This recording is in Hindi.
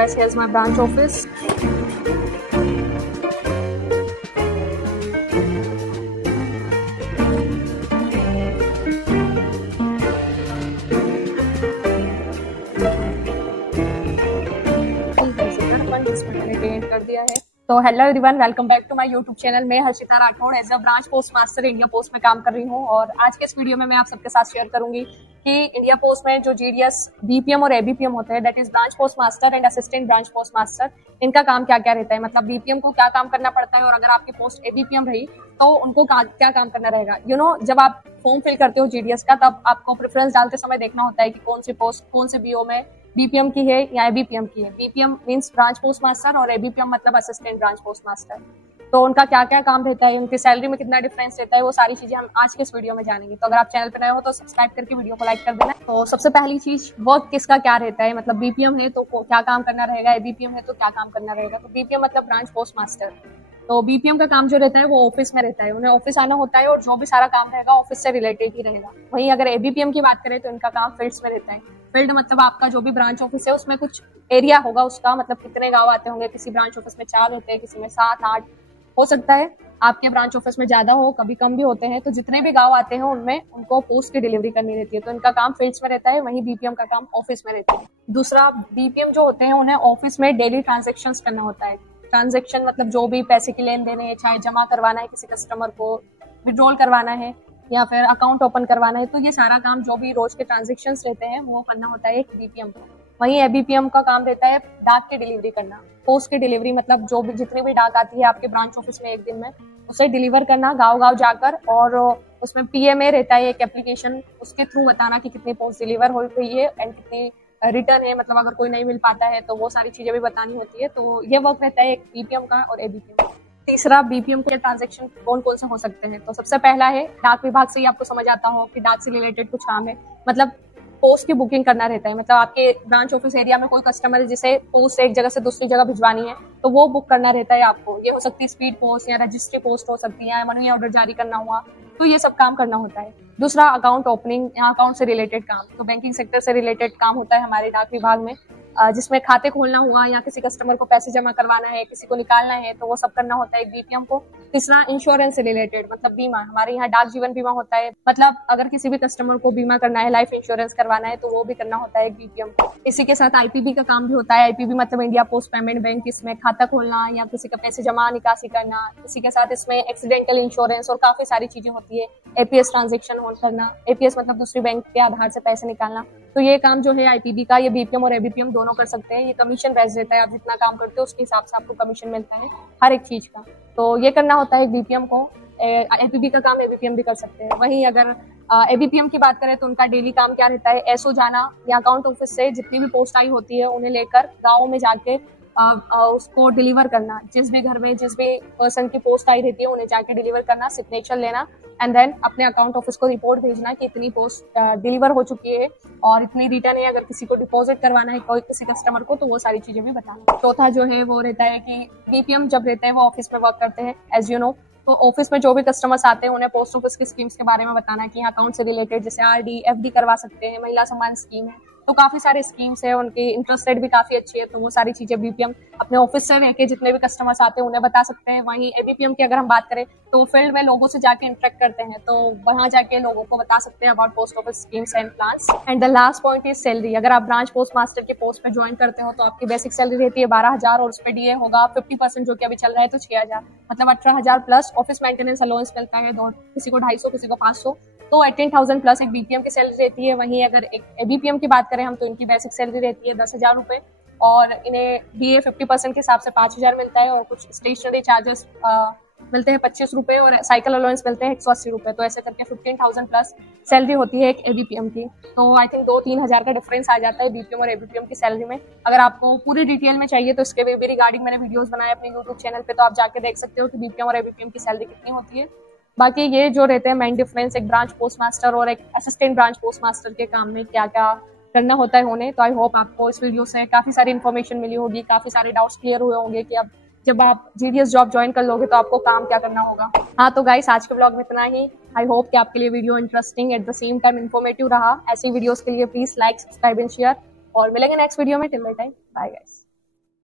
guys, here's my branch office. कर दिया है। तो hello everyone, welcome back to my YouTube channel. मैं Harshita Rathore as a branch post master India post में काम कर रही हूँ और आज के इस वीडियो में मैं आप सबके साथ शेयर करूंगी कि इंडिया पोस्ट में जो जीडीएस, बीपीएम और एबीपीएम होते हैं, that is branch post master and assistant branch post master, इनका काम क्या क्या रहता है। मतलब बीपीएम को क्या काम करना पड़ता है और अगर आपकी पोस्ट एबीपीएम रही तो उनको क्या काम करना रहेगा। जब आप फॉर्म फिल करते हो जीडीएस का, तब आपको प्रेफरेंस डालते समय देखना होता है कि कौन सी पोस्ट कौन से बीओ में बीपीएम की है या एबीपीएम की है। BPM means branch post master और एबीपीएम मतलब असिस्टेंट ब्रांच पोस्ट मास्टर। तो उनका क्या क्या काम रहता है, उनकी सैलरी में कितना डिफरेंस रहता है, वो सारी चीजें हम आज के इस वीडियो में जानेंगे। तो अगर आप चैनल पे नए हो तो सब्सक्राइब करके वीडियो को लाइक कर देना। तो सबसे पहली चीज, वर्क किसका क्या रहता है, मतलब बीपीएम है तो क्या काम करना रहेगा, एबीपीएम है तो क्या काम करना रहेगा। तो बीपीएम मतलब ब्रांच पोस्ट मास्टर। तो बीपीएम का काम जो रहता है वो ऑफिस में रहता है, उन्हें ऑफिस आना होता है और जो भी सारा काम रहेगा ऑफिस से रिलेटेड ही रहेगा। वहीं अगर एबीपीएम की बात करें तो इनका काम फील्ड्स में रहता है। फील्ड मतलब आपका जो भी ब्रांच ऑफिस है उसमें कुछ एरिया होगा उसका, मतलब कितने गांव आते होंगे। किसी ब्रांच ऑफिस में 4 होते हैं, किसी में 7 8 हो सकता है। आपके ब्रांच ऑफिस में ज्यादा हो, कभी कम भी होते हैं। तो जितने भी गांव आते हैं उनमें उनको पोस्ट की डिलीवरी करनी रहती है। तो इनका काम फील्ड्स में रहता है, वहीं बीपीएम का काम ऑफिस में रहता है। दूसरा, बीपीएम जो होते हैं उन्हें ऑफिस में डेली ट्रांजेक्शन करना होता है। ट्रांजेक्शन मतलब जो भी पैसे की लेन देन है, चाहे जमा करवाना है किसी कस्टमर को, विड्रॉल करवाना है या फिर अकाउंट ओपन करवाना है, तो ये सारा काम जो भी रोज के ट्रांजेक्शन रहते हैं वो करना होता है एक बीपीएम को। वहीं एबीपीएम का काम रहता है डाक की डिलीवरी करना। पोस्ट की डिलीवरी मतलब जो भी जितनी भी डाक आती है आपके ब्रांच ऑफिस में एक दिन में, उसे डिलीवर करना गांव गांव जाकर। और उसमें पीएमए रहता है एक एप्लीकेशन, उसके थ्रू बताना कि कितनी पोस्ट डिलीवर हो गई है एंड कितनी रिटर्न है, मतलब अगर कोई नहीं मिल पाता है तो वो सारी चीजें भी बतानी होती है। तो ये वर्क रहता है एक बीपीएम का और एबीपीएम का। तीसरा, बीपीएम के ट्रांजैक्शन कौन कौन से हो सकते हैं। तो सबसे पहला है डाक विभाग से ही आपको समझ आता हो कि डाक से रिलेटेड कुछ काम है, मतलब पोस्ट की बुकिंग करना रहता है। मतलब आपके ब्रांच ऑफिस एरिया में कोई कस्टमर है जिसे पोस्ट एक जगह से दूसरी जगह भिजवानी है, तो वो बुक करना रहता है आपको। ये हो सकती है स्पीड पोस्ट या रजिस्ट्री पोस्ट हो सकती है, या मनी ऑर्डर जारी करना हुआ, तो ये सब काम करना होता है। दूसरा, अकाउंट ओपनिंग या अकाउंट से रिलेटेड काम। तो बैंकिंग सेक्टर से रिलेटेड काम होता है हमारे डाक विभाग में, जिसमें खाते खोलना हुआ या किसी कस्टमर को पैसे जमा करवाना है, किसी को निकालना है, तो वो सब करना होता है बीपीएम को। तीसरा, इंश्योरेंस से रिलेटेड मतलब बीमा। हमारे यहाँ डाक जीवन बीमा होता है, मतलब अगर किसी भी कस्टमर को बीमा करना है, लाइफ इंश्योरेंस करवाना है, तो वो भी करना होता है बीपीएम को। इसी के साथ आईपीबी का काम भी होता है। आईपीबी मतलब इंडिया पोस्ट पेमेंट बैंक, इसमें खाता खोलना या किसी का पैसे जमा निकासी करना। इसी के साथ इसमें एक्सीडेंटल इंश्योरेंस और काफी सारी चीजें होती है। एपीएस ट्रांजेक्शन करना, एपीएस मतलब दूसरी बैंक के आधार से पैसे निकालना। तो ये काम जो है आईपीबी का, ये बीपीएम और एबीपीएम दोनों कर सकते हैं। ये कमीशन बेस्ड रहता है, आप जितना काम करते हो उसके हिसाब से आपको कमीशन मिलता है हर एक चीज का। तो ये करना होता है बीपीएम को। एपीबी का काम एबीपीएम भी कर सकते हैं। वहीं अगर एबीपीएम की बात करें तो उनका डेली काम क्या रहता है, एसओ जाना या अकाउंट ऑफिस से जितनी भी पोस्ट आई होती है उन्हें लेकर गाँव में जाके उसको डिलीवर करना। जिस भी घर में जिस भी पर्सन की पोस्ट आई रहती है उन्हें जाके डिलीवर करना, सिग्नेचर लेना एंड देन अपने अकाउंट ऑफिस को रिपोर्ट भेजना कि इतनी पोस्ट डिलीवर हो चुकी है और इतनी रिटर्न है। अगर किसी को डिपॉजिट करवाना है कोई किसी कस्टमर को, तो वो सारी चीजें भी बताना। चौथा जो है वो रहता है कि बीपीएम जब रहते हैं वो ऑफिस में वर्क करते हैं एज यू नो। तो ऑफिस में जो भी कस्टमर्स आते हैं उन्हें पोस्ट ऑफिस की स्कीम्स के बारे में बताना कि अकाउंट से रिलेटेड जैसे आरडी एफडी करवा सकते हैं, महिला सम्मान स्कीम है, तो काफी सारे स्कीम्स है, उनकी इंटरेस्ट रेट भी काफी अच्छी है। तो वो सारी चीजें बीपीएम अपने ऑफिस से रह के जितने भी कस्टमर्स आते हैं उन्हें बता सकते हैं। वहीं एबीपीएम की अगर हम बात करें तो फील्ड में लोगों से जाके इंटरेक्ट करते हैं, तो वहां जाके लोगों को बता सकते हैं about post office schemes and plans. And the last point is salary. अगर आप ब्रांच पोस्ट मास्टर की पोस्ट पे ज्वाइन करते हो तो आपकी बेसिक सैलरी रहती है 12,000 और उस पर डीए होगा 50% जो कि अभी चल रहा है, तो 6,000, मतलब 18,000 प्लस ऑफिस मेंटेनेंस अलाउंस मिलता है। किसी को 250, किसी को 500, तो 18,000 प्लस एक बीपीएम की सैलरी रहती है। वहीं अगर एक एबीपीएम की बात करें हम तो इनकी बेसिक सैलरी रहती है 10,000 रुपए और इन्हें डीए 50% के हिसाब से 5,000 मिलता है और कुछ स्टेशनरी चार्जेस मिलते हैं 25 रुपए और साइकिल अलाउंस मिलते हैं 180 रुपए। तो ऐसे करके 15,000 प्लस सैलरी होती है एक एबीपीएम की। तो आई थिंक 2-3 हजार का डिफरेंस आ जाता है बीपीएम और एबीपीएम की सैलरी में। अगर आपको पूरी डिटेल में चाहिए तो इसके भी रिगार्डिंग मैंने वीडियोस बनाए अपने यूट्यूब चैनल पे, तो आप जाके देख सकते हो कि बीपीएम और एबीपीएम की सैलरी कितनी होती है। बाकी ये जो रहते हैं मेन डिफरेंस एक ब्रांच पोस्ट मास्टर और एक असिस्टेंट ब्रांच पोस्ट मास्टर के काम में क्या क्या करना होता है उन्हें। तो आई होप आपको इस वीडियो से काफी सारी इन्फॉर्मेशन मिली होगी, काफी सारे डाउट्स क्लियर हुए होंगे कि अब जब आप जीडीएस जॉब ज्वाइन कर लोगे तो आपको काम क्या करना होगा। हाँ तो गाइस, आज के ब्लॉग में इतना ही। आई होप कि आपके लिए video interesting at the same time informative रहा। ऐसी वीडियोस के लिए please like, subscribe and share और मिलेंगे नेक्स्ट वीडियो में। Till that time, bye guys.